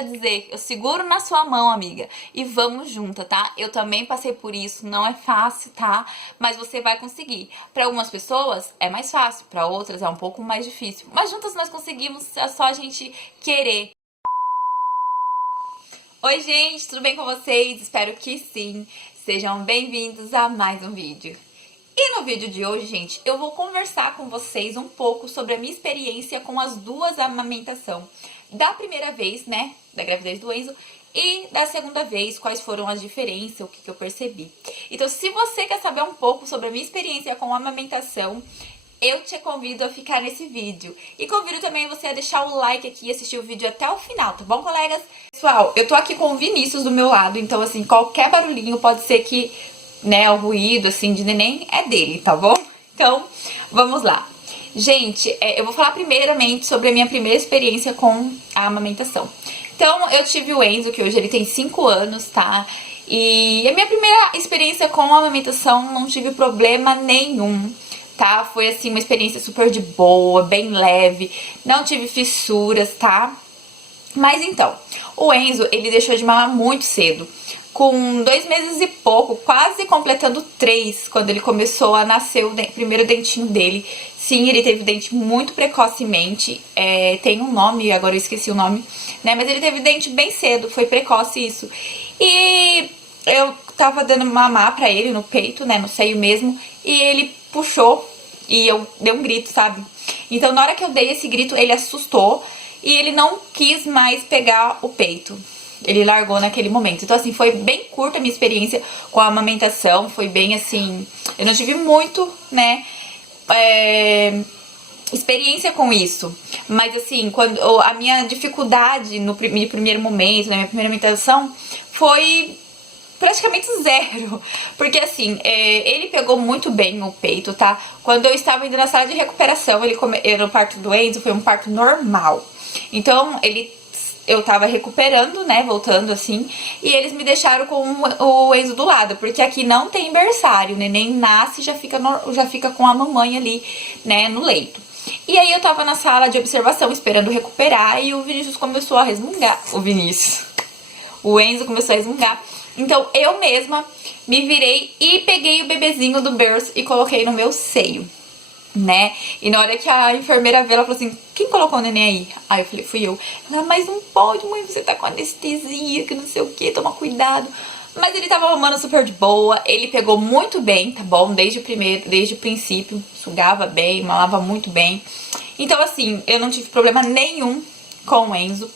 pra dizer, eu seguro na sua mão, amiga, e vamos junta, tá? Eu também passei por isso, não é fácil, tá? Mas você vai conseguir. Pra algumas pessoas é mais fácil, pra outras é um pouco mais difícil. Mas juntas nós conseguimos, é só a gente querer. Oi, gente, tudo bem com vocês? Espero que sim. Sejam bem-vindos a mais um vídeo. E no vídeo de hoje, gente, eu vou conversar com vocês um pouco sobre a minha experiência com as duas amamentação. Da primeira vez, né, da gravidez do Enzo, e da segunda vez, quais foram as diferenças, o que eu percebi. Então, se você quer saber um pouco sobre a minha experiência com a amamentação, eu te convido a ficar nesse vídeo. E convido também você a deixar o like aqui e assistir o vídeo até o final, tá bom, colegas? Pessoal, eu tô aqui com o Vinícius do meu lado, então, assim, qualquer barulhinho pode ser que, né, o ruído, assim, de neném é dele, tá bom? Então, vamos lá. Gente, eu vou falar primeiramente sobre a minha primeira experiência com a amamentação. Então, eu tive o Enzo, que hoje ele tem 5 anos, tá? E a minha primeira experiência com a amamentação não tive problema nenhum, tá? Foi, assim, uma experiência super de boa, bem leve, não tive fissuras, tá? Mas então, o Enzo, ele deixou de mamar muito cedo. Com 2 meses e pouco, quase completando 3, quando ele começou a nascer o primeiro dentinho dele. Sim, ele teve dente muito precocemente, tem um nome, agora eu esqueci o nome, né? Mas ele teve dente bem cedo, foi precoce isso. E eu tava dando mamar pra ele no peito, né, no seio mesmo, e ele puxou e eu dei um grito, sabe? Então, na hora que eu dei esse grito, ele assustou e ele não quis mais pegar o peito. Ele largou naquele momento. Então, assim, foi bem curta a minha experiência com a amamentação. Foi bem, assim... Eu não tive muito, né, experiência com isso. Mas, assim, quando a minha dificuldade no primeiro momento, na minha primeira amamentação, foi praticamente zero. Porque, assim, ele pegou muito bem o peito, tá? Quando eu estava indo na sala de recuperação, no parto do Enzo, foi um parto normal. Então, eu tava recuperando, né, voltando assim, e eles me deixaram com o Enzo do lado, porque aqui não tem berçário, o neném nasce e já fica com a mamãe ali, né, no leito. E aí eu tava na sala de observação, esperando recuperar, e o Vinícius começou a resmungar. O Enzo começou a resmungar. Então eu mesma me virei e peguei o bebezinho do berço e coloquei no meu seio, né? E na hora que a enfermeira veio, ela falou assim: quem colocou o neném aí? Aí eu falei: fui eu. Ela: mas não pode, mãe, você tá com anestesia, que não sei o que, toma cuidado. Mas ele tava mamando super de boa, ele pegou muito bem, tá bom? Desde o princípio, sugava bem, mamava muito bem. Então, assim, eu não tive problema nenhum com o Enzo,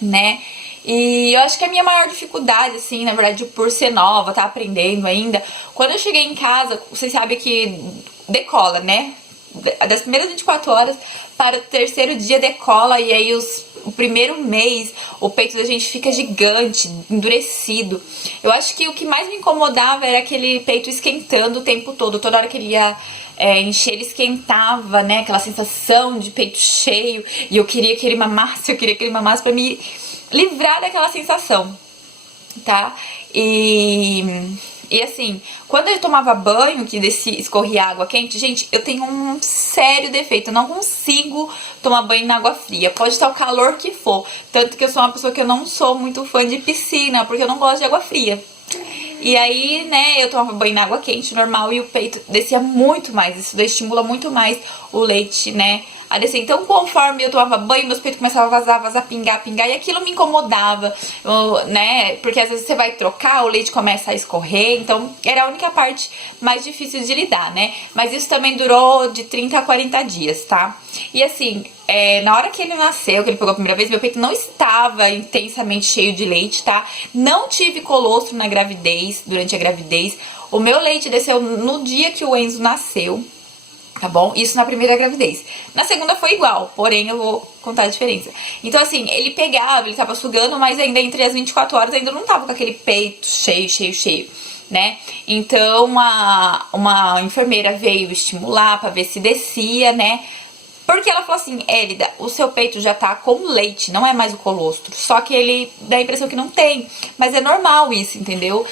né? E eu acho que a minha maior dificuldade, assim, na verdade, por ser nova, tá aprendendo ainda, quando eu cheguei em casa, vocês sabem que decola, né? Das primeiras 24 horas para o terceiro dia decola, e aí o primeiro mês o peito da gente fica gigante, endurecido. Eu acho que o que mais me incomodava era aquele peito esquentando o tempo todo. Toda hora que ele ia encher, ele esquentava, né? Aquela sensação de peito cheio, e eu queria que ele mamasse pra me livrar daquela sensação, tá? E assim, quando eu tomava banho, que escorria água quente, gente, eu tenho um sério defeito, eu não consigo tomar banho na água fria, pode estar o calor que for, tanto que eu sou uma pessoa que eu não sou muito fã de piscina, porque eu não gosto de água fria. E aí, né, eu tomava banho na água quente, normal, e o peito descia muito mais, isso estimula muito mais o leite, né, a descer. Então, conforme eu tomava banho, meus peitos começavam a vazar, pingar, e aquilo me incomodava, né, porque às vezes você vai trocar, o leite começa a escorrer, então era a única parte mais difícil de lidar, né, mas isso também durou de 30 a 40 dias, tá? E assim, na hora que ele nasceu, que ele pegou a primeira vez, meu peito não estava intensamente cheio de leite, tá? Não tive colostro na gravidez, durante a gravidez. O meu leite desceu no dia que o Enzo nasceu, tá bom? Isso na primeira gravidez. Na segunda foi igual, porém eu vou contar a diferença. Então, assim, ele pegava, ele tava sugando, mas ainda entre as 24 horas ainda não tava com aquele peito cheio, né? Então, uma enfermeira veio estimular pra ver se descia, né? Porque ela falou assim: Elida, o seu peito já tá com leite, não é mais o colostro. Só que ele dá a impressão que não tem. Mas é normal isso, entendeu?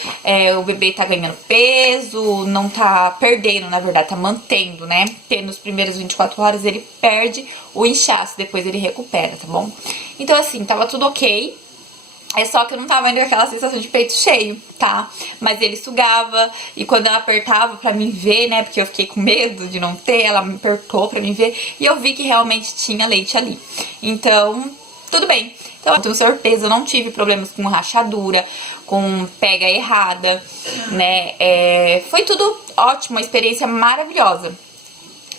O bebê tá ganhando peso, não tá perdendo, na verdade, tá mantendo, né? Porque nos primeiros 24 horas ele perde o inchaço, depois ele recupera, tá bom? Então, assim, tava tudo ok. É só que eu não tava indo com aquela sensação de peito cheio, tá? Mas ele sugava, e quando ela apertava pra mim ver, né? Porque eu fiquei com medo de não ter, ela me apertou pra mim ver, e eu vi que realmente tinha leite ali. Então, tudo bem. Então, eu tenho certeza, eu não tive problemas com rachadura, com pega errada, né? Foi tudo ótimo, uma experiência maravilhosa.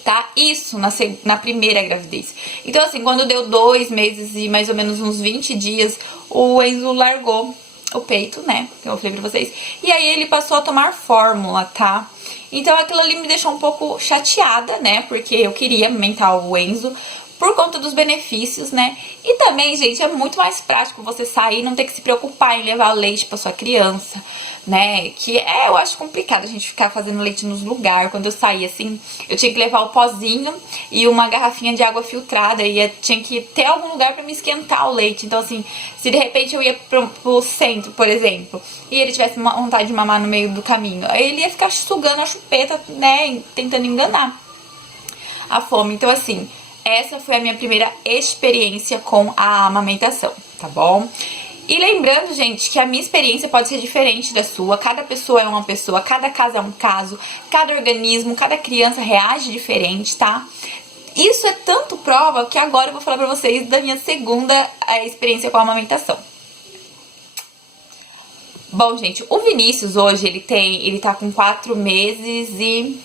Tá? Isso na primeira gravidez. Então, assim, quando deu 2 meses e mais ou menos uns 20 dias, o Enzo largou o peito, né? Que eu falei pra vocês. E aí ele passou a tomar fórmula, tá? Então aquilo ali me deixou um pouco chateada, né? Porque eu queria amamentar o Enzo por conta dos benefícios, né? E também, gente, é muito mais prático você sair e não ter que se preocupar em levar leite pra sua criança, né? Que eu acho complicado a gente ficar fazendo leite nos lugares. Quando eu saía, assim, eu tinha que levar o pozinho e uma garrafinha de água filtrada e tinha que ter algum lugar pra me esquentar o leite. Então, assim, se de repente eu ia pro centro, por exemplo, e ele tivesse vontade de mamar no meio do caminho, aí ele ia ficar sugando a chupeta, né? Tentando enganar a fome. Então, assim, essa foi a minha primeira experiência com a amamentação, tá bom? E lembrando, gente, que a minha experiência pode ser diferente da sua. Cada pessoa é uma pessoa, cada caso é um caso, cada organismo, cada criança reage diferente, tá? Isso é tanto prova que agora eu vou falar pra vocês da minha segunda experiência com a amamentação. Bom, gente, o Vinícius hoje, ele tá com 4 meses e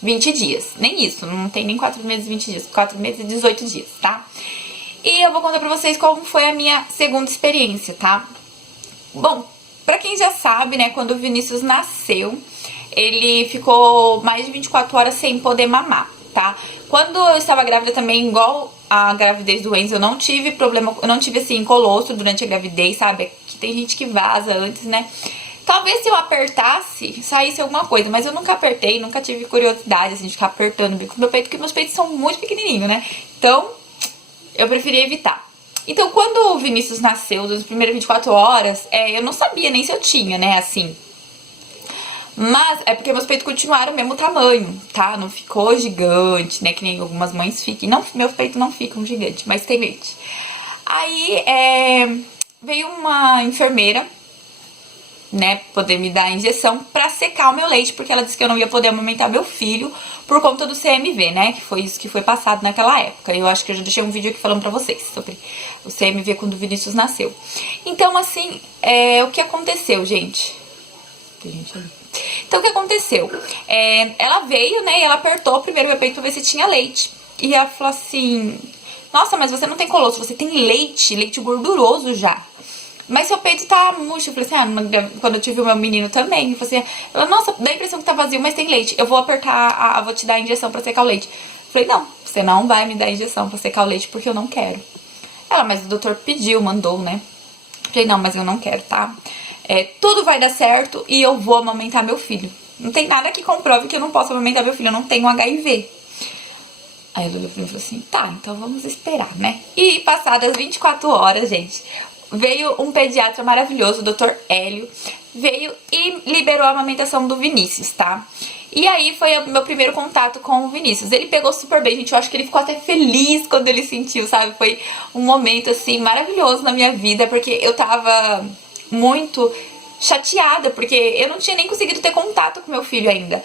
20 dias. Nem isso, não tem nem 4 meses e 20 dias. 4 meses e 18 dias, tá? E eu vou contar pra vocês como foi a minha segunda experiência, tá? Bom, pra quem já sabe, né, quando o Vinícius nasceu, ele ficou mais de 24 horas sem poder mamar, tá? Quando eu estava grávida também, igual a gravidez do Enzo, eu não tive problema, eu não tive, assim, colostro durante a gravidez, sabe? Que tem gente que vaza antes, né? Talvez se eu apertasse, saísse alguma coisa, mas eu nunca apertei, nunca tive curiosidade, assim, de ficar apertando o bico do meu peito, porque meus peitos são muito pequenininhos, né? Então, eu preferi evitar. Então, quando o Vinícius nasceu, nas primeiras 24 horas, eu não sabia nem se eu tinha, né, assim. Mas é porque meus peitos continuaram o mesmo tamanho, tá? Não ficou gigante, né, que nem algumas mães ficam. Não, meus peitos não ficam gigantes, mas tem leite. Aí, veio uma enfermeira, né, poder me dar a injeção pra secar o meu leite, porque ela disse que eu não ia poder amamentar meu filho por conta do CMV, né, que foi isso que foi passado naquela época. Eu acho que eu já deixei um vídeo aqui falando pra vocês sobre o CMV quando o Vinícius nasceu. Então, assim, o que aconteceu, gente? Então, o que aconteceu? Ela veio, né, e ela apertou primeiro meu peito pra ver se tinha leite. E ela falou assim, nossa, mas você não tem colostro, você tem leite gorduroso já. Mas seu peito tá murcho. Eu falei assim, quando eu tive o meu menino também. Eu falei assim, ela, nossa, dá a impressão que tá vazio, mas tem leite. Eu vou apertar, vou te dar a injeção pra secar o leite. Eu falei, não, você não vai me dar a injeção pra secar o leite porque eu não quero. Ela, mas o doutor pediu, mandou, né? Eu falei, não, mas eu não quero, tá? Tudo vai dar certo e eu vou amamentar meu filho. Não tem nada que comprove que eu não posso amamentar meu filho, eu não tenho HIV. Aí a Lulu falou assim, tá, então vamos esperar, né? E passadas 24 horas, gente, veio um pediatra maravilhoso, o Dr. Hélio, veio e liberou a amamentação do Vinícius, tá? E aí foi o meu primeiro contato com o Vinícius. Ele pegou super bem, gente, eu acho que ele ficou até feliz quando ele sentiu, sabe? Foi um momento, assim, maravilhoso na minha vida, porque eu tava muito chateada, porque eu não tinha nem conseguido ter contato com meu filho ainda.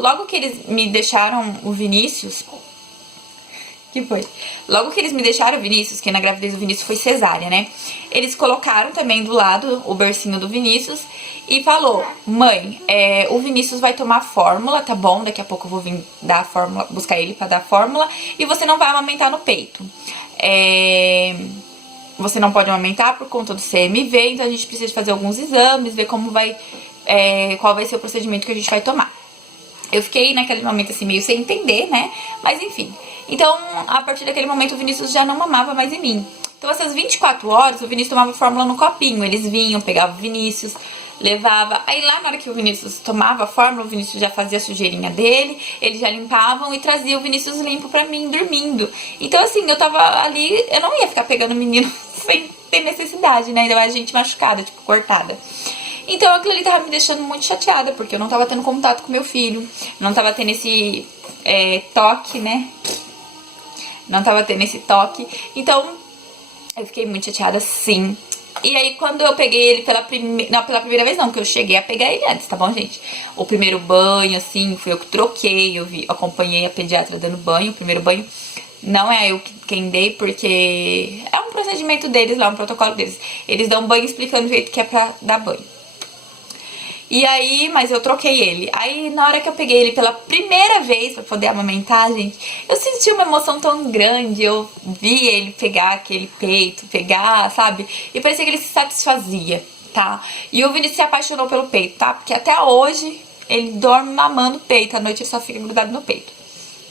Logo que eles me deixaram o Vinícius... Que foi? Logo que eles me deixaram o Vinícius, que na gravidez do Vinícius foi cesárea, né? Eles colocaram também do lado o bercinho do Vinícius e falou, mãe, o Vinícius vai tomar fórmula, tá bom? Daqui a pouco eu vou vir dar a fórmula, buscar ele pra dar a fórmula e você não vai amamentar no peito. Você não pode amamentar por conta do CMV, então a gente precisa fazer alguns exames, ver como qual vai ser o procedimento que a gente vai tomar. Eu fiquei naquele momento assim meio sem entender, né? Mas enfim. Então, a partir daquele momento, o Vinícius já não mamava mais em mim. Então, essas 24 horas, o Vinícius tomava fórmula no copinho. Eles vinham, pegavam o Vinícius, levava... Aí, lá na hora que o Vinícius tomava a fórmula, o Vinícius já fazia a sujeirinha dele, eles já limpavam e traziam o Vinícius limpo pra mim, dormindo. Então, assim, eu tava ali... Eu não ia ficar pegando o menino sem ter necessidade, né? Ainda mais gente machucada, tipo, cortada. Então, aquilo ali tava me deixando muito chateada, porque eu não tava tendo contato com meu filho, não tava tendo esse toque, né? Não tava tendo esse toque. Então, eu fiquei muito chateada, sim. E aí, quando eu peguei ele pela primeira... Não, pela primeira vez não, porque eu cheguei a pegar ele antes, tá bom, gente? O primeiro banho, assim, fui eu que troquei, acompanhei a pediatra dando banho. O primeiro banho não é eu quem dei, porque é um procedimento deles lá, um protocolo deles. Eles dão banho explicando o jeito que é pra dar banho. E aí, mas eu troquei ele. Aí, na hora que eu peguei ele pela primeira vez pra poder amamentar, gente, eu senti uma emoção tão grande. Eu vi ele pegar aquele peito, pegar, sabe? E parecia que ele se satisfazia, tá? E o Vinícius se apaixonou pelo peito, tá? Porque até hoje ele dorme mamando o peito. À noite ele só fica grudado no peito.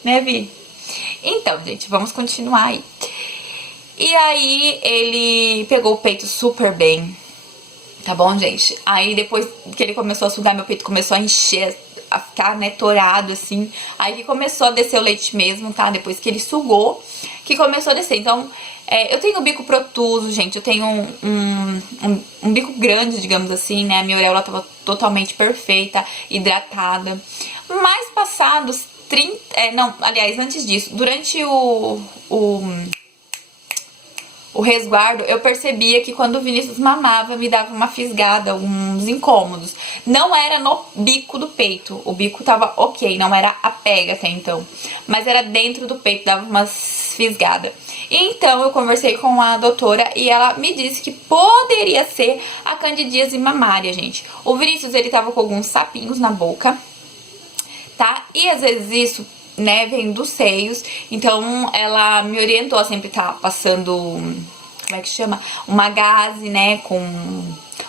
Né, Vi? Então, gente, vamos continuar aí. E aí, ele pegou o peito super bem. Tá bom, gente? Aí depois que ele começou a sugar, meu peito começou a encher, a ficar, né, torado, assim. Aí que começou a descer o leite mesmo, tá? Depois que ele sugou, que começou a descer. Então, eu tenho o bico protuso, gente. Eu tenho um bico grande, digamos assim, né? A minha auréola tava totalmente perfeita, hidratada. Mas passados 30... não, aliás, antes disso, durante o resguardo, eu percebia que quando o Vinícius mamava, me dava uma fisgada, uns incômodos. Não era no bico do peito, o bico tava ok, não era a pega até então. Mas era dentro do peito, dava umas fisgadas. Então eu conversei com a doutora e ela me disse que poderia ser a candidíase mamária, gente. O Vinícius, ele tava com alguns sapinhos na boca, tá? E às vezes isso, né, vem dos seios. Então ela me orientou a sempre estar passando, como é que chama? Uma gaze, né, com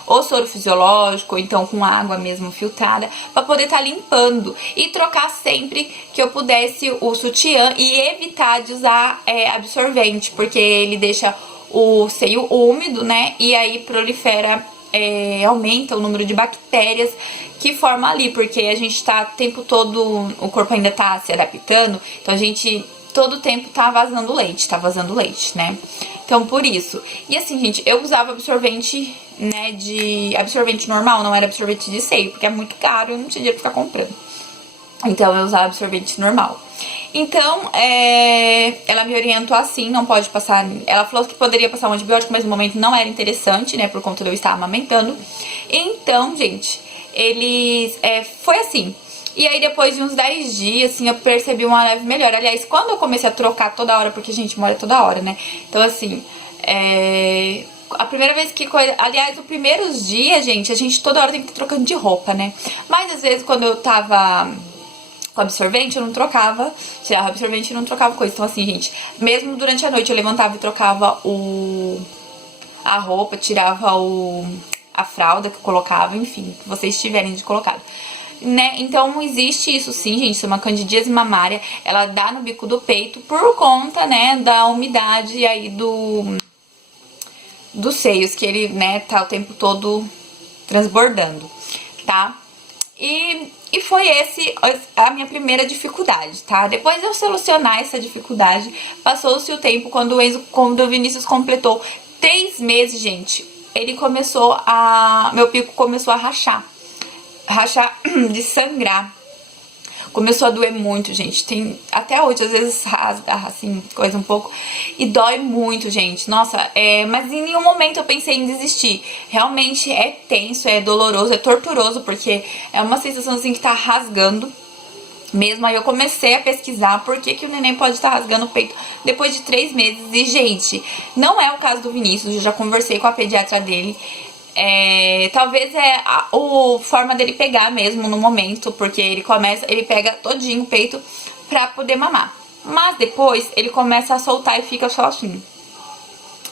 ou soro fisiológico, ou então com água mesmo filtrada, pra poder estar limpando. E trocar sempre que eu pudesse o sutiã e evitar de usar absorvente, porque ele deixa o seio úmido, né, e aí prolifera, aumenta o número de bactérias que forma ali, porque a gente tá o tempo todo, o corpo ainda tá se adaptando, então a gente todo o tempo tá vazando leite, né? Então por isso. E assim, gente, eu usava absorvente, né, absorvente normal, não era absorvente de seio, porque é muito caro, eu não tinha dinheiro pra ficar comprando. Então eu usava absorvente normal. Então, ela me orientou assim, não pode passar... Ela falou que poderia passar um antibiótico, mas no momento não era interessante, né, por conta de eu estar amamentando. Então, gente, foi assim. E aí, depois de uns 10 dias, assim, eu percebi uma leve melhora. Aliás, quando eu comecei a trocar toda hora, porque a gente molha toda hora, né? Então, assim, a primeira vez que... Aliás, os primeiros dias, gente, a gente toda hora tem que ir trocando de roupa, né? Mas, às vezes, quando eu tava com absorvente, eu não trocava, tirava absorvente e não trocava coisa. Então assim, gente, mesmo durante a noite eu levantava e trocava a roupa, tirava a fralda que eu colocava, enfim, que vocês tiverem de colocado. Né? Então existe isso sim, gente, isso é uma candidíase mamária, ela dá no bico do peito por conta, né, da umidade aí dos seios, que ele, né, tá o tempo todo transbordando, tá? E foi a minha primeira dificuldade, tá? Depois de eu solucionar essa dificuldade, passou-se o tempo, quando o Vinícius completou 3 meses, gente, meu pico começou a rachar de sangrar. Começou a doer muito, gente. Até hoje, às vezes rasga, assim, coisa um pouco. E dói muito, gente. Nossa, mas em nenhum momento eu pensei em desistir. Realmente é tenso, é doloroso, é torturoso, porque é uma sensação assim que tá rasgando mesmo. Aí eu comecei a pesquisar por que o neném pode estar rasgando o peito depois de 3 meses. E, gente, não é o caso do Vinícius. Eu já conversei com a pediatra dele. Talvez a forma dele pegar mesmo no momento, porque ele pega todinho o peito pra poder mamar. Mas depois ele começa a soltar e fica só assim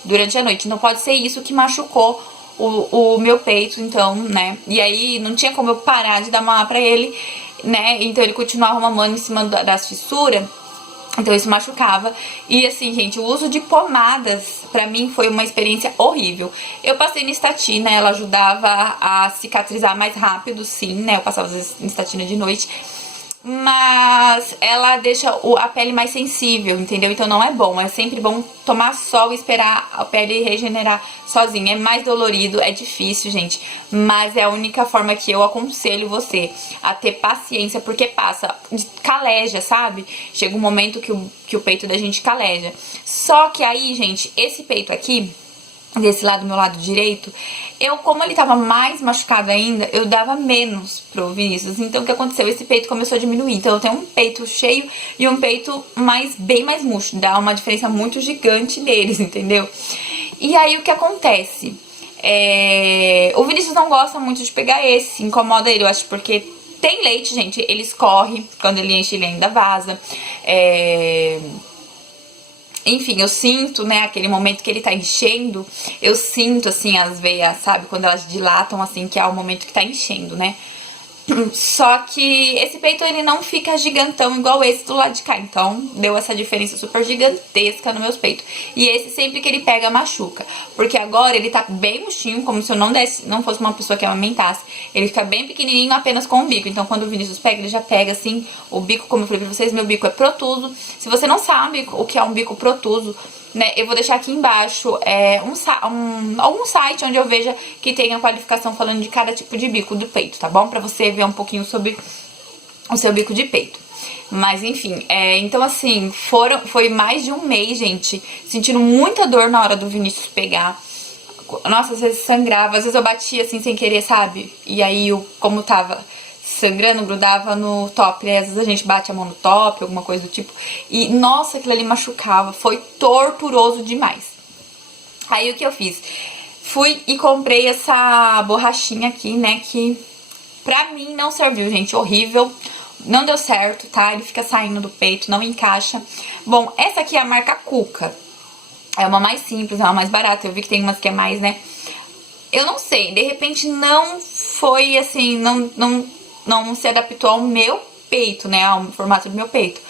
durante a noite. Então pode ser isso que machucou o meu peito, então, né? E aí não tinha como eu parar de dar mamar pra ele, né? Então ele continuava mamando em cima das fissuras. Então isso machucava. E assim, gente, o uso de pomadas pra mim foi uma experiência horrível. Eu passei Nistatina, ela ajudava a cicatrizar mais rápido, sim, né? Eu passava às vezes Nistatina de noite. Mas ela deixa a pele mais sensível, entendeu? Então não é bom, é sempre bom tomar sol e esperar a pele regenerar sozinha. É mais dolorido, é difícil, gente, mas é a única forma que eu aconselho você a ter paciência, porque caleja, sabe? Chega um momento que o peito da gente caleja. Só que aí, gente, esse peito aqui, desse lado, meu lado direito, como ele tava mais machucado ainda, eu dava menos pro Vinícius. Então, o que aconteceu? Esse peito começou a diminuir. Então, eu tenho um peito cheio e um peito bem mais murcho. Dá uma diferença muito gigante neles, entendeu? E aí, o que acontece? O Vinícius não gosta muito de pegar esse, incomoda ele, eu acho, porque tem leite, gente, ele escorre, quando ele enche, ele ainda vaza. Enfim, eu sinto, né, aquele momento que ele tá enchendo, eu sinto, assim, as veias, sabe, quando elas dilatam, assim, que é o momento que tá enchendo, né. Só que esse peito, ele não fica gigantão igual esse do lado de cá. Então, deu essa diferença super gigantesca no meus peitos. E esse, sempre que ele pega, machuca. Porque agora ele tá bem murchinho, como se eu não fosse uma pessoa que amamentasse. Ele fica bem pequenininho, apenas com o bico. Então, quando o Vinícius pega, ele já pega, assim, o bico, como eu falei pra vocês, meu bico é protuso. Se você não sabe o que é um bico protuso, né, eu vou deixar aqui embaixo algum site onde eu veja que tem a qualificação falando de cada tipo de bico do peito, tá bom? Pra você ver um pouquinho sobre o seu bico de peito. Mas enfim, então assim, foi mais de um mês, gente, sentindo muita dor na hora do Vinícius pegar. Nossa, às vezes sangrava, às vezes eu batia assim sem querer, sabe? E aí, como tava sangrando, grudava no top, né? Às vezes a gente bate a mão no top, alguma coisa do tipo. E, nossa, aquilo ali machucava. Foi torturoso demais. Aí, o que eu fiz? Fui e comprei essa borrachinha aqui, né? Que pra mim não serviu, gente. Horrível. Não deu certo, tá? Ele fica saindo do peito, não encaixa. Bom, essa aqui é a marca Cuca. É uma mais simples, é uma mais barata. Eu vi que tem umas que é mais, né? Eu não sei, de repente não foi assim, não se adaptou ao meu peito, né, ao formato do meu peito.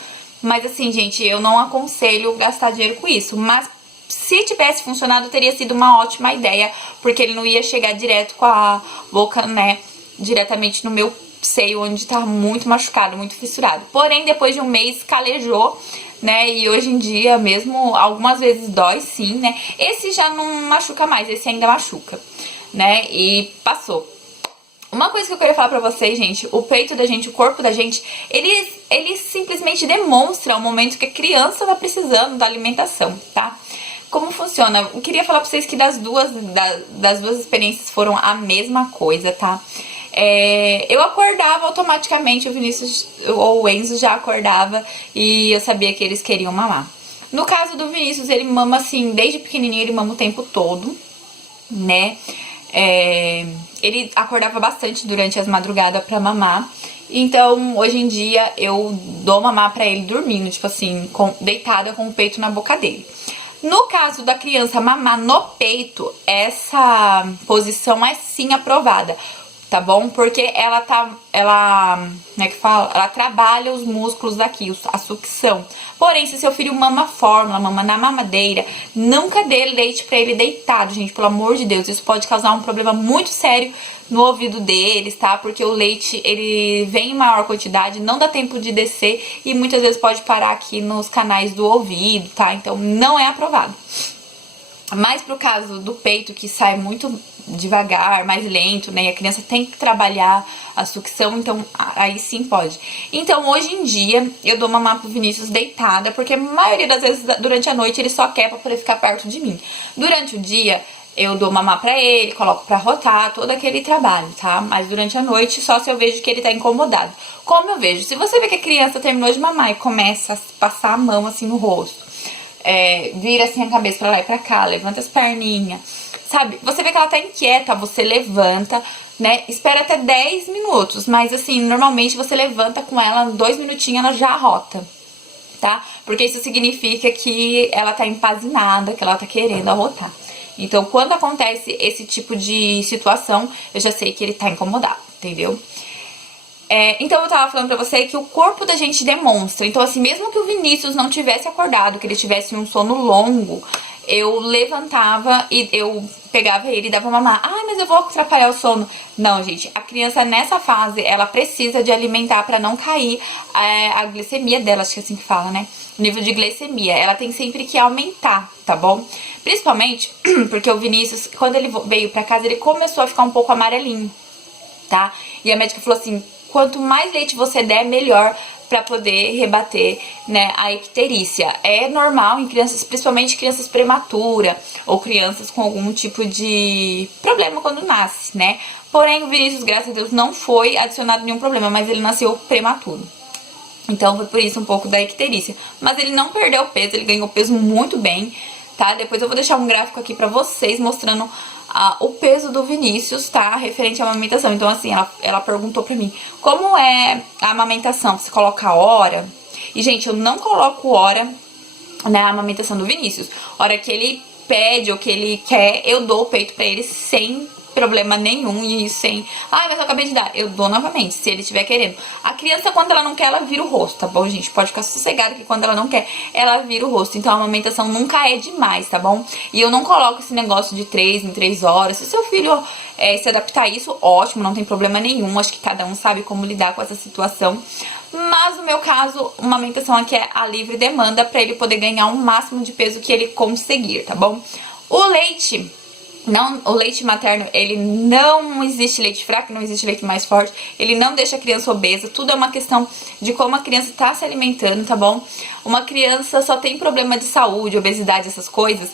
Mas assim, gente, eu não aconselho gastar dinheiro com isso. Mas se tivesse funcionado, teria sido uma ótima ideia, porque ele não ia chegar direto com a boca, né, diretamente no meu seio, onde tá muito machucado, muito fissurado. Porém, depois de um mês, calejou, né, e hoje em dia mesmo, algumas vezes dói sim, né. Esse já não machuca mais, esse ainda machuca, né, e passou. Uma coisa que eu queria falar pra vocês, gente, o peito da gente, o corpo da gente, ele simplesmente demonstra o momento que a criança tá precisando da alimentação, tá? Como funciona? Eu queria falar pra vocês que das duas experiências foram a mesma coisa, tá? Eu acordava automaticamente, o Vinícius ou o Enzo já acordava e eu sabia que eles queriam mamar. No caso do Vinícius, ele mama assim, desde pequenininho ele mama o tempo todo, né? Ele acordava bastante durante as madrugadas pra mamar. Então, hoje em dia, eu dou mamar pra ele dormindo, tipo assim, deitada com o peito na boca dele. No caso da criança mamar no peito, essa posição é sim aprovada, tá bom? Porque ela como é que fala? Ela trabalha os músculos daqui, a sucção. Porém, se seu filho mama fórmula, mama na mamadeira, nunca dê leite pra ele deitado, gente, pelo amor de Deus. Isso pode causar um problema muito sério no ouvido deles, tá? Porque o leite, ele vem em maior quantidade, não dá tempo de descer e muitas vezes pode parar aqui nos canais do ouvido, tá? Então, não é aprovado. Mas pro caso do peito, que sai muito devagar, mais lento, né, e a criança tem que trabalhar a sucção, então aí sim pode. Então, hoje em dia, eu dou mamar pro Vinícius deitada, porque a maioria das vezes, durante a noite, ele só quer pra poder ficar perto de mim. Durante o dia, eu dou mamar pra ele, coloco pra rotar, todo aquele trabalho, tá? Mas durante a noite, só se eu vejo que ele tá incomodado. Como eu vejo? Se você vê que a criança terminou de mamar e começa a passar a mão assim no rosto, vira assim a cabeça pra lá e pra cá, levanta as perninhas, sabe? Você vê que ela tá inquieta, você levanta, né? Espera até 10 minutos, mas assim, normalmente você levanta com ela, 2 minutinhos ela já arrota, tá? Porque isso significa que ela tá empazinada, que ela tá querendo arrotar. Então, quando acontece esse tipo de situação, eu já sei que ele tá incomodado, entendeu? Então eu tava falando pra você que o corpo da gente demonstra. Então assim, mesmo que o Vinícius não tivesse acordado, que ele tivesse um sono longo, eu levantava e eu pegava ele e dava mamar. Ah, mas eu vou atrapalhar o sono. Não, gente, a criança nessa fase, ela precisa de alimentar pra não cair a glicemia dela, acho que é assim que fala, né? O nível de glicemia, ela tem sempre que aumentar, tá bom? Principalmente porque o Vinícius, quando ele veio pra casa, ele começou a ficar um pouco amarelinho, tá? E a médica falou assim, quanto mais leite você der, melhor para poder rebater, né, a icterícia. É normal em crianças, principalmente crianças prematuras ou crianças com algum tipo de problema quando nasce, né? Porém, o Vinícius, graças a Deus, não foi adicionado nenhum problema, mas ele nasceu prematuro. Então foi por isso um pouco da icterícia. Mas ele não perdeu peso, ele ganhou peso muito bem, tá? Depois eu vou deixar um gráfico aqui pra vocês mostrando o peso do Vinícius, tá? Referente à amamentação. Então assim, ela perguntou pra mim, como é a amamentação? Você coloca hora? E gente, eu não coloco hora na amamentação do Vinícius. Hora que ele pede ou que ele quer, eu dou o peito pra ele sem problema nenhum e sem... Ai, mas eu acabei de dar. Eu dou novamente, se ele estiver querendo. A criança, quando ela não quer, ela vira o rosto, tá bom, gente? Pode ficar sossegada que quando ela não quer, ela vira o rosto. Então, a amamentação nunca é demais, tá bom? E eu não coloco esse negócio de 3 em 3 horas. Se o seu filho se adaptar a isso, ótimo, não tem problema nenhum. Acho que cada um sabe como lidar com essa situação. Mas no meu caso, uma amamentação aqui é a livre demanda pra ele poder ganhar o máximo de peso que ele conseguir, tá bom? O leite... Não, o leite materno, ele não existe leite fraco, não existe leite mais forte, ele não deixa a criança obesa, tudo é uma questão de como a criança tá se alimentando, tá bom? Uma criança só tem problema de saúde, obesidade, essas coisas,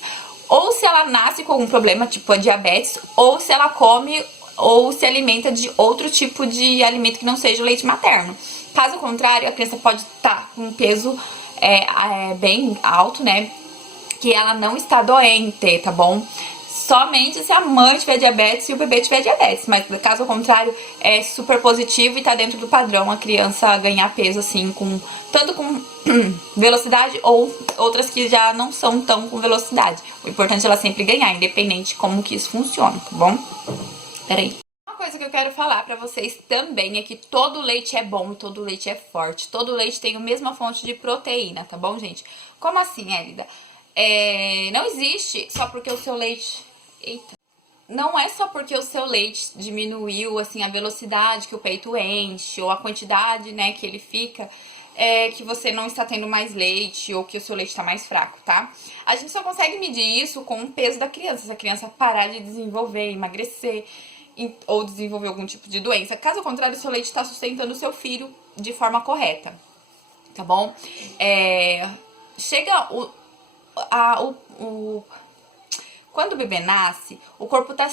ou se ela nasce com algum problema, tipo a diabetes, ou se ela come ou se alimenta de outro tipo de alimento que não seja o leite materno. Caso contrário, a criança pode estar com um peso bem alto, né? Que ela não está doente, tá bom? Somente se a mãe tiver diabetes e o bebê tiver diabetes. Mas caso contrário, é super positivo e tá dentro do padrão a criança ganhar peso assim, tanto com velocidade ou outras que já não são tão com velocidade. O importante é ela sempre ganhar, independente de como que isso funciona, tá bom? Peraí. Uma coisa que eu quero falar pra vocês também é que todo leite é bom e todo leite é forte. Todo leite tem a mesma fonte de proteína, tá bom, gente? Como assim, Elida? Não existe só porque o seu leite... Eita. Não é só porque o seu leite diminuiu, assim, a velocidade que o peito enche ou a quantidade, né, que ele fica, que você não está tendo mais leite ou que o seu leite está mais fraco, tá? A gente só consegue medir isso com o peso da criança. Se a criança parar de desenvolver, emagrecer ou desenvolver algum tipo de doença. Caso contrário, o seu leite está sustentando o seu filho de forma correta, tá bom? Chega quando o bebê nasce, o corpo tá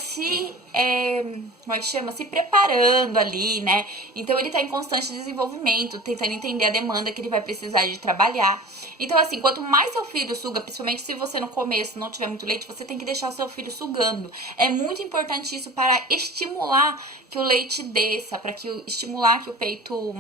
como é que chama? Se preparando ali, né? Então ele tá em constante desenvolvimento, tentando entender a demanda que ele vai precisar de trabalhar. Então assim, quanto mais seu filho suga, principalmente se você no começo não tiver muito leite, você tem que deixar o seu filho sugando. É muito importante isso para estimular que o leite desça, para estimular que o peito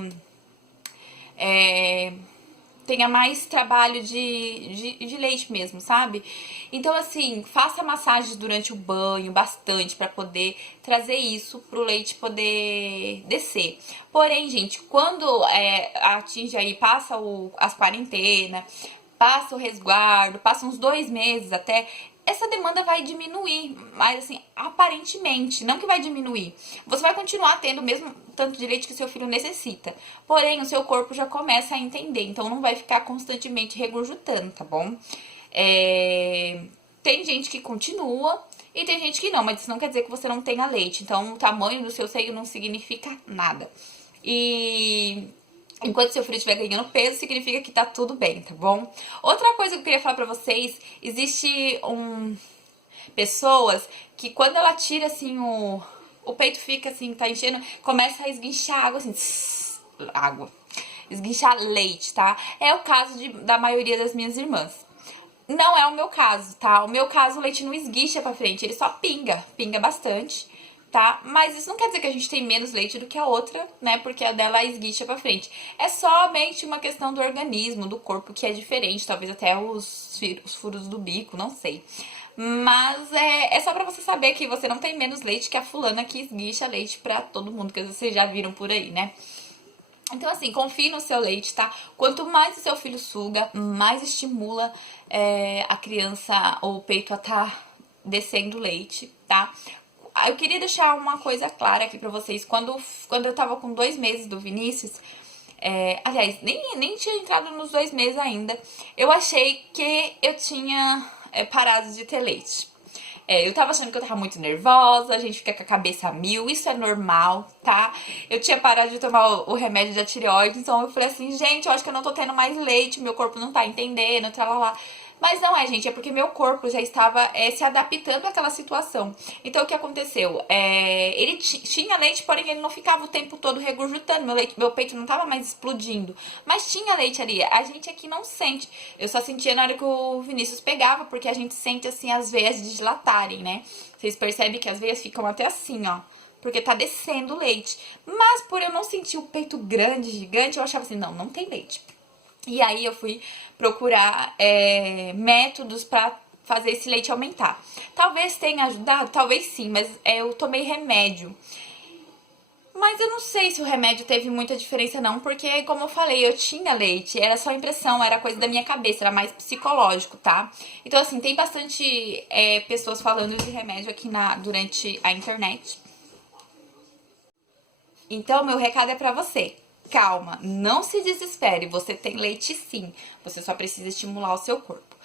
tenha mais trabalho de leite mesmo, sabe? Então, assim, faça massagens durante o banho, bastante, pra poder trazer isso pro leite poder descer. Porém, gente, quando atinge aí, passa as quarentenas, passa o resguardo, passa uns 2 meses até, essa demanda vai diminuir, mas assim, aparentemente, não que vai diminuir. Você vai continuar tendo o mesmo tanto de leite que seu filho necessita. Porém, o seu corpo já começa a entender, então não vai ficar constantemente regurgitando, tá bom? Tem gente que continua e tem gente que não, mas isso não quer dizer que você não tenha leite. Então, o tamanho do seu seio não significa nada. E enquanto seu filho estiver ganhando peso, significa que tá tudo bem, tá bom? Outra coisa que eu queria falar pra vocês, existe pessoas que quando ela tira assim o peito fica assim, tá enchendo, começa a esguinchar água assim, água. Esguinchar leite, tá? É o caso da maioria das minhas irmãs. Não é o meu caso, tá? O meu caso, o leite não esguicha pra frente, ele só pinga bastante, tá? Mas isso não quer dizer que a gente tem menos leite do que a outra, né? Porque a dela esguicha pra frente. É somente uma questão do organismo, do corpo, que é diferente, talvez até os furos do bico, não sei. Mas é só pra você saber que você não tem menos leite que a fulana que esguicha leite pra todo mundo, que vocês já viram por aí, né? Então, assim, confie no seu leite, tá? Quanto mais o seu filho suga, mais estimula a criança ou o peito a tá descendo leite, tá? Eu queria deixar uma coisa clara aqui pra vocês. Quando eu tava com 2 meses do Vinícius, aliás, nem tinha entrado nos 2 meses ainda, eu achei que eu tinha parado de ter leite. Eu tava achando que eu tava muito nervosa, a gente fica com a cabeça a mil, isso é normal, tá? Eu tinha parado de tomar o remédio da tireoide, então eu falei assim, gente, eu acho que eu não tô tendo mais leite, meu corpo não tá entendendo, tralalá. Mas não é, gente, é porque meu corpo já estava se adaptando àquela situação. Então, o que aconteceu? Ele tinha leite, porém ele não ficava o tempo todo regurgitando. Meu peito não estava mais explodindo. Mas tinha leite ali. A gente aqui não sente. Eu só sentia na hora que o Vinícius pegava, porque a gente sente, assim, as veias dilatarem, né? Vocês percebem que as veias ficam até assim, ó. Porque tá descendo o leite. Mas por eu não sentir o peito grande, gigante, eu achava assim, não tem leite. E aí eu fui procurar métodos pra fazer esse leite aumentar. Talvez tenha ajudado, talvez sim, mas eu tomei remédio. Mas eu não sei se o remédio teve muita diferença não, porque como eu falei, eu tinha leite, era só impressão, era coisa da minha cabeça, era mais psicológico, tá? Então assim, tem bastante pessoas falando de remédio aqui durante a internet. Então, meu recado é pra você. Calma, não se desespere, você tem leite sim, você só precisa estimular o seu corpo.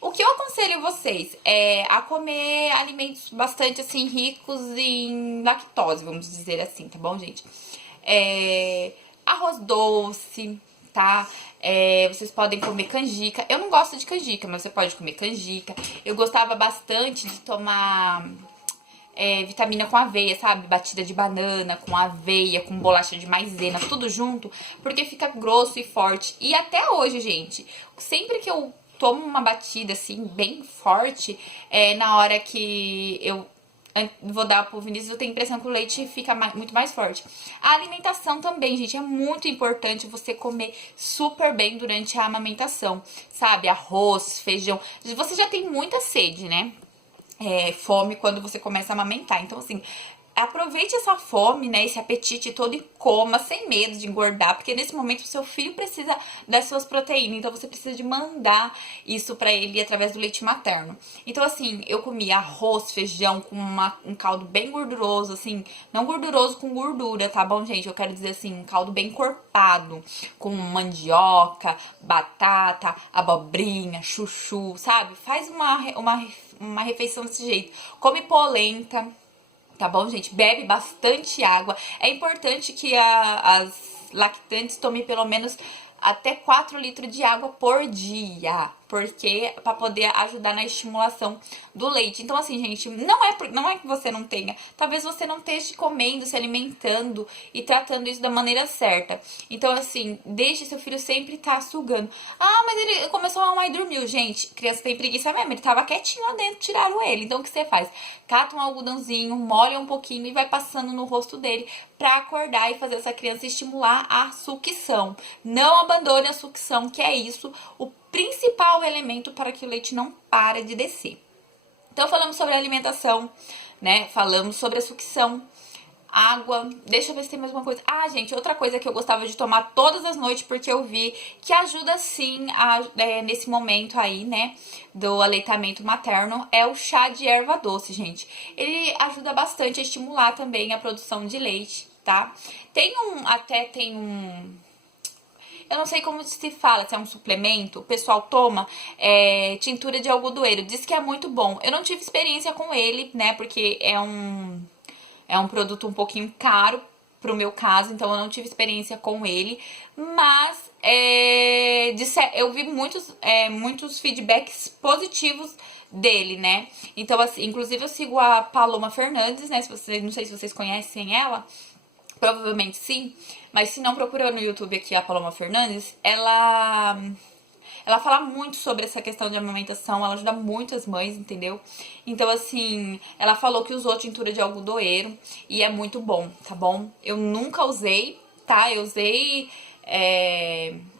O que eu aconselho vocês é a comer alimentos bastante assim ricos em lactose, vamos dizer assim, tá bom, gente? Arroz doce, tá? Vocês podem comer canjica. Eu não gosto de canjica, mas você pode comer canjica. Eu gostava bastante de tomar vitamina com aveia, sabe? Batida de banana, com aveia, com bolacha de maisena, tudo junto, porque fica grosso e forte. E até hoje, gente, sempre que eu tomo uma batida assim, bem forte, na hora que eu vou dar pro Vinícius, eu tenho a impressão que o leite fica muito mais forte. A alimentação também, gente, é muito importante você comer super bem durante a amamentação, sabe? Arroz, feijão. Você já tem muita sede, né? Fome quando você começa a amamentar. Então, assim, aproveite essa fome, né, esse apetite todo e coma sem medo de engordar, porque nesse momento o seu filho precisa das suas proteínas, então você precisa de mandar isso pra ele através do leite materno. Então, assim, eu comia arroz, feijão com um caldo bem gorduroso, assim, não gorduroso com gordura, tá bom, gente? Eu quero dizer assim, um caldo bem encorpado, com mandioca, batata, abobrinha, chuchu, sabe? Faz uma refeição desse jeito. Come polenta, tá bom, gente? Bebe bastante água. É importante que as lactantes tomem pelo menos até 4 litros de água por dia, porque para poder ajudar na estimulação do leite. Então assim, gente, não é que você não tenha, talvez você não esteja comendo, se alimentando e tratando isso da maneira certa. Então assim, deixe seu filho sempre estar sugando. Ah, mas ele começou a mamar e dormiu. Gente, criança tem preguiça mesmo, ele tava quietinho lá dentro, tiraram ele. Então o que você faz? Cata um algodãozinho, molha um pouquinho e vai passando no rosto dele pra acordar e fazer essa criança estimular a sucção. Não abandone a sucção, que é isso, o principal elemento para que o leite não pare de descer. Então falamos sobre a alimentação, né? Falamos sobre a sucção, água. Deixa eu ver se tem mais uma coisa. Ah, gente, outra coisa que eu gostava de tomar todas as noites, porque eu vi que ajuda sim nesse momento aí, né, do aleitamento materno, é o chá de erva doce, gente. Ele ajuda bastante a estimular também a produção de leite, tá? Tem um eu não sei como se fala, se é um suplemento, o pessoal toma tintura de algodoeiro, diz que é muito bom. Eu não tive experiência com ele, né, porque é um produto um pouquinho caro pro meu caso, então eu não tive experiência com ele, mas eu vi muitos feedbacks positivos dele, né? Então, assim, inclusive eu sigo a Paloma Fernandes, né? Não sei se vocês conhecem ela, provavelmente sim, mas se não, procura no YouTube aqui a Paloma Fernandes, ela fala muito sobre essa questão de amamentação, ela ajuda muito as mães, entendeu? Então, assim, ela falou que usou tintura de algodoeiro e é muito bom, tá bom? Eu nunca usei, tá? Eu usei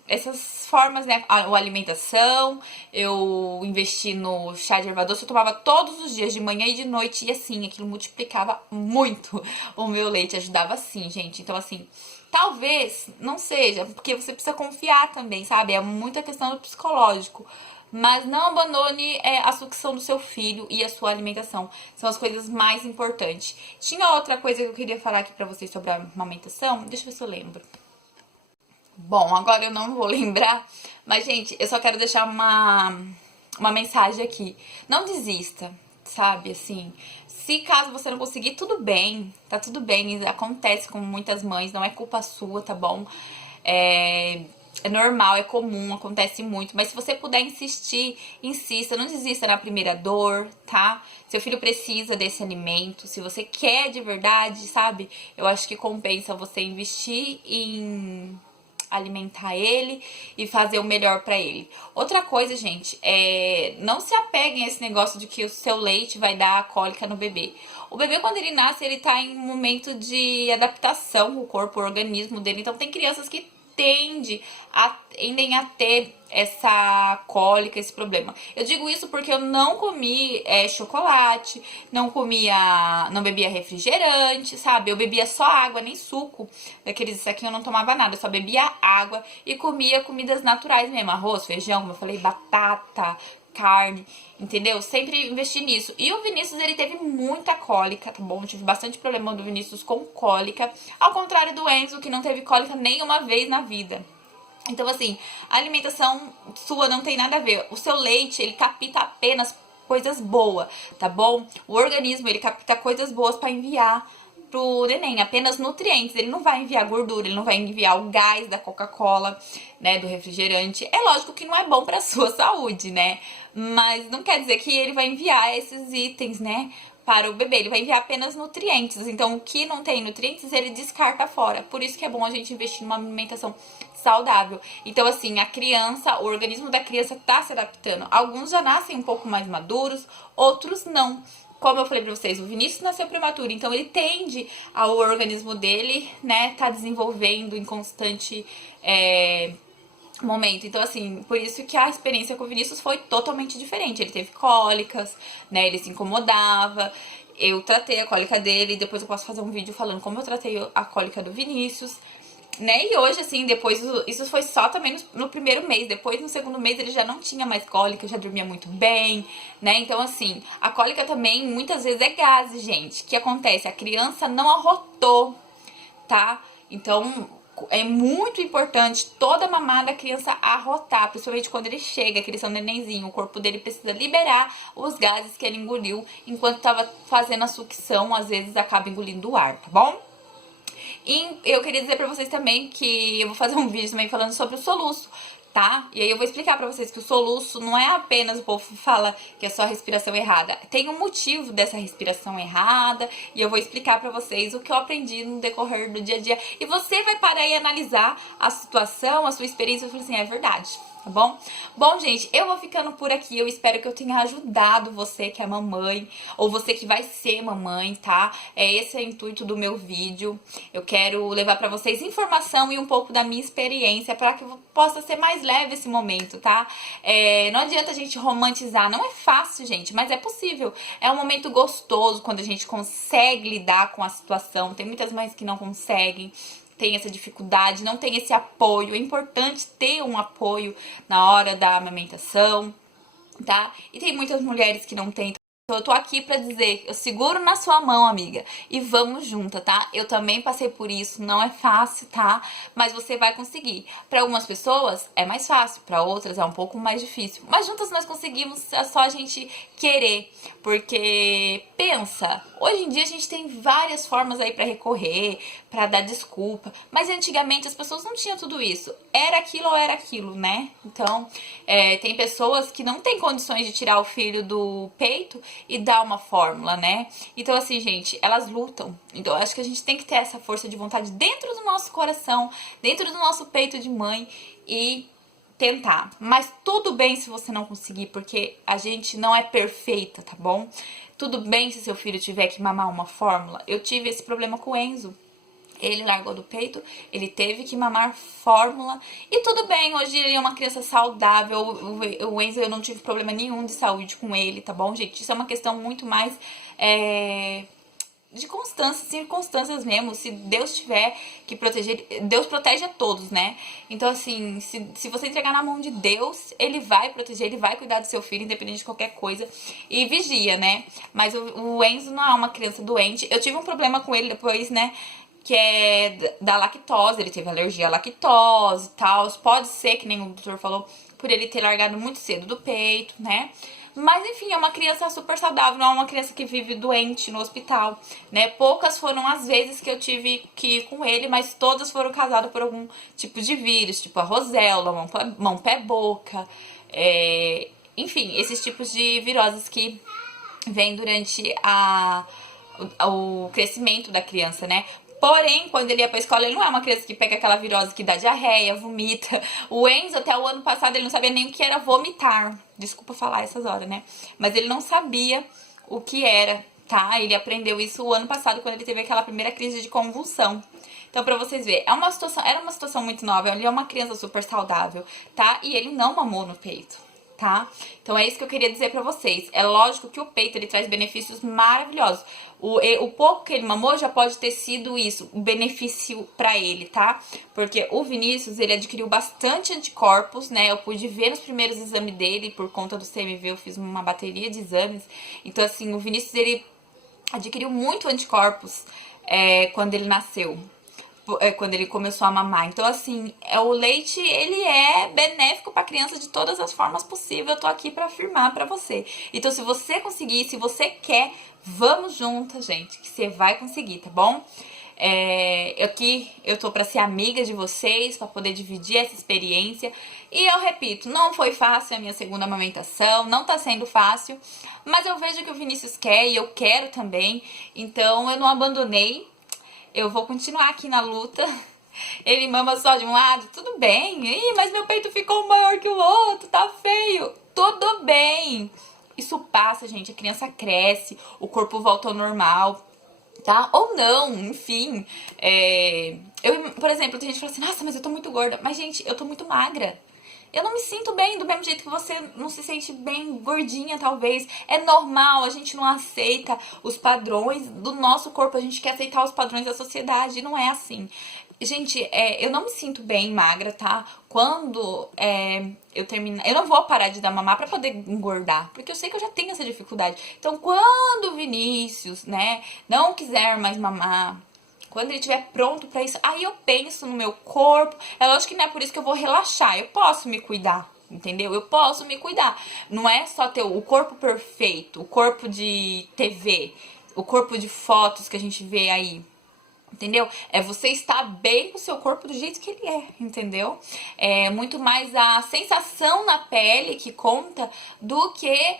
essas formas, né? A alimentação, eu investi no chá de erva doce, eu tomava todos os dias, de manhã e de noite, e assim, aquilo multiplicava muito o meu leite, ajudava assim, gente. Então, assim, talvez não seja, porque você precisa confiar também, sabe? É muita questão do psicológico. Mas não abandone a sucção do seu filho e a sua alimentação. São as coisas mais importantes. Tinha outra coisa que eu queria falar aqui pra vocês sobre a amamentação. Deixa eu ver se eu lembro. Bom, agora eu não vou lembrar, mas, gente, eu só quero deixar uma mensagem aqui. Não desista, sabe? Assim, se caso você não conseguir, tudo bem, tá tudo bem, acontece com muitas mães, não é culpa sua, tá bom? É normal, é comum, acontece muito. Mas se você puder insistir, insista, não desista na primeira dor, tá? Seu filho precisa desse alimento. Se você quer de verdade, sabe? Eu acho que compensa você investir em alimentar ele e fazer o melhor pra ele. Outra coisa, gente, não se apeguem a esse negócio de que o seu leite vai dar cólica no bebê. O bebê, quando ele nasce, ele tá em um momento de adaptação, o corpo, o organismo dele. Então, tem crianças que tendem a ter essa cólica, esse problema. Eu digo isso porque eu não comi chocolate, não bebia refrigerante, sabe? Eu bebia só água, nem suco. Daqueles aqui eu não tomava nada, eu só bebia água e comia comidas naturais mesmo, arroz, feijão, como eu falei, batata, carne, entendeu? Sempre investi nisso. E o Vinícius, ele teve muita cólica, tá bom? Eu tive bastante problema do Vinícius com cólica, ao contrário do Enzo, que não teve cólica nenhuma vez na vida. Então, assim, a alimentação sua não tem nada a ver. O seu leite, ele capta apenas coisas boas, tá bom? O organismo, ele capta coisas boas pra enviar pro neném, apenas nutrientes. Ele não vai enviar gordura, ele não vai enviar o gás da Coca-Cola, né, do refrigerante. É lógico que não é bom pra sua saúde, né? Mas não quer dizer que ele vai enviar esses itens, né, para o bebê. Ele vai enviar apenas nutrientes. Então, o que não tem nutrientes, ele descarta fora. Por isso que é bom a gente investir numa alimentação saudável. Então, assim, a criança, o organismo da criança tá se adaptando. Alguns já nascem um pouco mais maduros, outros não. Como eu falei pra vocês, o Vinícius nasceu prematuro, então ele tende ao organismo dele, né, tá desenvolvendo em constante momento. Então, assim, por isso que a experiência com o Vinícius foi totalmente diferente. Ele teve cólicas, né, ele se incomodava. Eu tratei a cólica dele, depois eu posso fazer um vídeo falando como eu tratei a cólica do Vinícius, né? E hoje, assim, depois, isso foi só também no primeiro mês. Depois, no segundo mês, ele já não tinha mais cólica, já dormia muito bem, né? Então, assim, a cólica também, muitas vezes, é gases, gente. O que acontece? A criança não arrotou, tá? Então, é muito importante toda mamada a criança arrotar, principalmente quando ele chega, que eles são nenenzinho. O corpo dele precisa liberar os gases que ele engoliu enquanto tava fazendo a sucção, às vezes acaba engolindo o ar, tá bom? E eu queria dizer pra vocês também que eu vou fazer um vídeo também falando sobre o soluço, tá? E aí eu vou explicar pra vocês que o soluço não é apenas, o povo fala que é só a respiração errada. Tem um motivo dessa respiração errada e eu vou explicar pra vocês o que eu aprendi no decorrer do dia a dia. E você vai parar e analisar a situação, a sua experiência e falar assim, é verdade. Tá bom? Bom, gente, eu vou ficando por aqui. Eu espero que eu tenha ajudado você que é mamãe, ou você que vai ser mamãe, tá? Esse é o intuito do meu vídeo. Eu quero levar pra vocês informação e um pouco da minha experiência para que possa ser mais leve esse momento, tá? Não adianta a gente romantizar. Não é fácil, gente, mas é possível. É um momento gostoso quando a gente consegue lidar com a situação. Tem muitas mães que não conseguem, tem essa dificuldade, não tem esse apoio. É importante ter um apoio na hora da amamentação, tá? E tem muitas mulheres que não têm. Então eu tô aqui pra dizer, eu seguro na sua mão, amiga, e vamos juntas, tá? Eu também passei por isso, não é fácil, tá? Mas você vai conseguir. Pra algumas pessoas é mais fácil, pra outras é um pouco mais difícil. Mas juntas nós conseguimos, é só a gente querer. Porque, pensa, hoje em dia a gente tem várias formas aí pra recorrer, pra dar desculpa. Mas antigamente as pessoas não tinham tudo isso. Era aquilo ou era aquilo, né? Então, tem pessoas que não têm condições de tirar o filho do peito e dar uma fórmula, né? Então, assim, gente, elas lutam. Então, eu acho que a gente tem que ter essa força de vontade dentro do nosso coração, dentro do nosso peito de mãe e tentar. Mas tudo bem se você não conseguir, porque a gente não é perfeita, tá bom? Tudo bem se seu filho tiver que mamar uma fórmula. Eu tive esse problema com o Enzo. Ele largou do peito, ele teve que mamar fórmula. E tudo bem, hoje ele é uma criança saudável. O Enzo, eu não tive problema nenhum de saúde com ele, tá bom, gente? Isso é uma questão muito mais de constância, circunstâncias mesmo. Se Deus tiver que proteger, Deus protege a todos, né? Então, assim, se você entregar na mão de Deus, Ele vai proteger, Ele vai cuidar do seu filho, independente de qualquer coisa. E vigia, né? Mas o Enzo não é uma criança doente. Eu tive um problema com ele depois, né? Que é da lactose, ele teve alergia à lactose e tal. Pode ser, que nem o doutor falou, por ele ter largado muito cedo do peito, né? Mas enfim, é uma criança super saudável, não é uma criança que vive doente no hospital, né? Poucas foram as vezes que eu tive que ir com ele, mas todas foram causadas por algum tipo de vírus, tipo a roséola, mão, pé, boca, enfim, esses tipos de viroses que vêm durante o crescimento da criança, né? Porém, quando ele ia pra escola, ele não é uma criança que pega aquela virose que dá diarreia, vomita. O Enzo, até o ano passado, ele não sabia nem o que era vomitar. Desculpa falar essas horas, né? Mas ele não sabia o que era, tá? Ele aprendeu isso o ano passado, quando ele teve aquela primeira crise de convulsão. Então, pra vocês verem, era uma situação muito nova. Ele é uma criança super saudável, tá? E ele não mamou no peito, tá? Então é isso que eu queria dizer pra vocês. É lógico que o peito, ele traz benefícios maravilhosos. O pouco que ele mamou já pode ter sido isso, um benefício pra ele, tá? Porque o Vinícius, ele adquiriu bastante anticorpos, né? Eu pude ver nos primeiros exames dele, por conta do CMV, eu fiz uma bateria de exames. Então, assim, o Vinícius, ele adquiriu muito anticorpos quando ele nasceu. Quando ele começou a mamar. Então, assim, o leite, ele é benéfico pra criança de todas as formas possíveis. Eu tô aqui pra afirmar pra você. Então, se você conseguir, se você quer, vamos juntas, gente, que você vai conseguir, tá bom? Aqui eu tô pra ser amiga de vocês, pra poder dividir essa experiência. E eu repito, não foi fácil a minha segunda amamentação, não tá sendo fácil, mas eu vejo que o Vinícius quer e eu quero também. Então, eu não abandonei. Eu vou continuar aqui na luta. Ele mama só de um lado, tudo bem. Ih, mas meu peito ficou maior que o outro, tá feio. Tudo bem. Isso passa, gente. A criança cresce, o corpo volta ao normal, tá? Ou não, enfim. Por exemplo, tem gente que fala assim, nossa, mas eu tô muito gorda. Mas, gente, eu tô muito magra. Eu não me sinto bem, do mesmo jeito que você não se sente bem gordinha, talvez. É normal, a gente não aceita os padrões do nosso corpo, a gente quer aceitar os padrões da sociedade, não é assim. Gente, eu não me sinto bem magra, tá? Quando eu terminar... Eu não vou parar de dar mamar pra poder engordar, porque eu sei que eu já tenho essa dificuldade. Então, quando o Vinícius, né, não quiser mais mamar... Quando ele estiver pronto pra isso, aí eu penso no meu corpo. É lógico que não é por isso que eu vou relaxar. Eu posso me cuidar, entendeu? Eu posso me cuidar. Não é só ter o corpo perfeito, o corpo de TV, o corpo de fotos que a gente vê aí. Entendeu? É você estar bem com o seu corpo do jeito que ele é, entendeu? É muito mais a sensação na pele que conta do que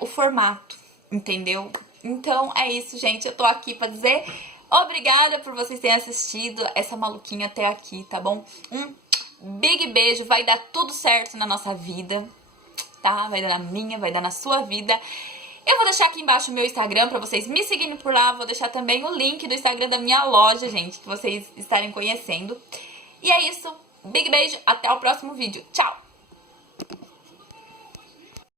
o formato, entendeu? Então é isso, gente. Eu tô aqui pra dizer obrigada por vocês terem assistido essa maluquinha até aqui, tá bom? Um big beijo, vai dar tudo certo na nossa vida, tá? Vai dar na minha, vai dar na sua vida. Eu vou deixar aqui embaixo o meu Instagram pra vocês me seguirem por lá. Vou deixar também o link do Instagram da minha loja, gente, que vocês estarem conhecendo. E é isso. Big beijo. Até o próximo vídeo. Tchau!